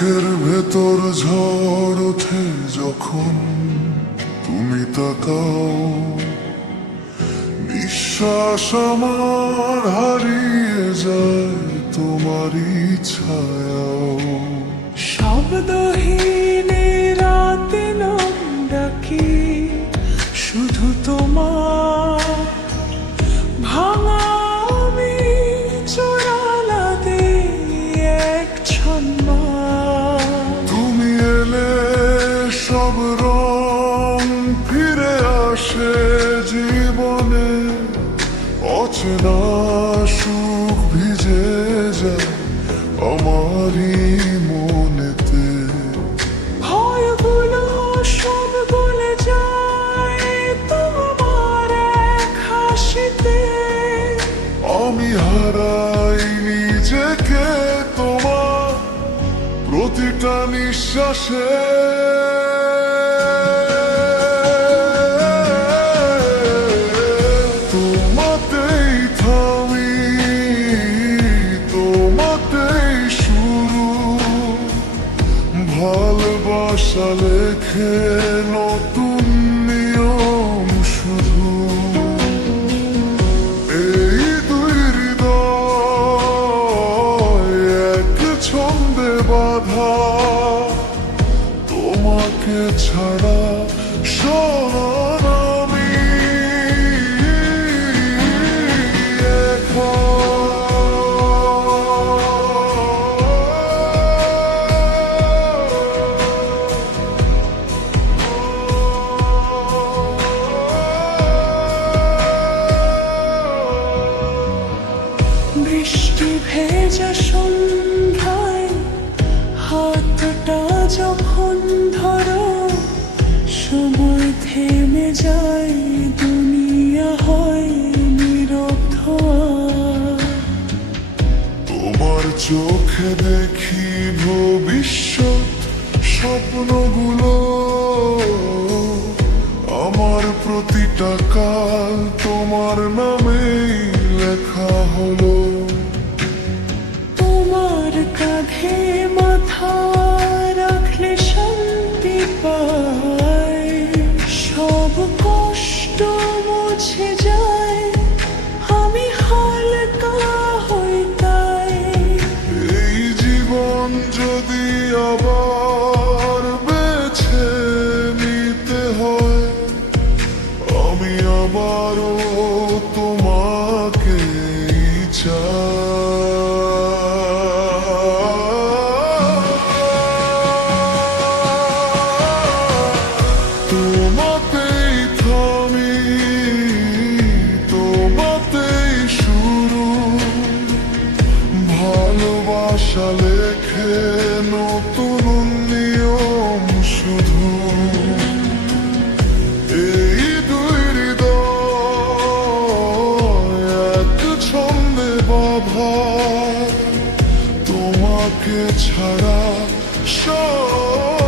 চোখের ভেতর ঝড় ওঠে যখন তুমি তাকাও। নিঃশ্বাস আমার হারিয়ে যায়, তোমারই ছায়াও। শব্দহীনে রাতে নাম ডাকি, শুধু তোমার সব রং ফিরে আসে জীবনে। অচেনা সুখ ভিজে যায় আমারই মনেতে। ভয়গুলো সব বলে যায় তোমার এক হাসিতে। আমি হারাই নিজেকে তোমার প্রতিটা নিঃশ্বাসে। ভালোবাসা লেখে নতুন নিয়ম শুধু এই দুই হৃদয় এক ছন্দে বাধা তোমাকে ছাড়া শরণ হাতটা যখন ধরো, সময় থেমে যায়, দুনিয়া হয় নীরব তোমার চোখে দেখি ভবিষ্যৎ স্বপ্নগুলো। আমার প্রতিটা কাল তোমার নামেই লেখা হলো। লেখে নতুন নিয়ম শুধু এই দুই ছন্দে বাধা তোমাকে ছাড়া সবই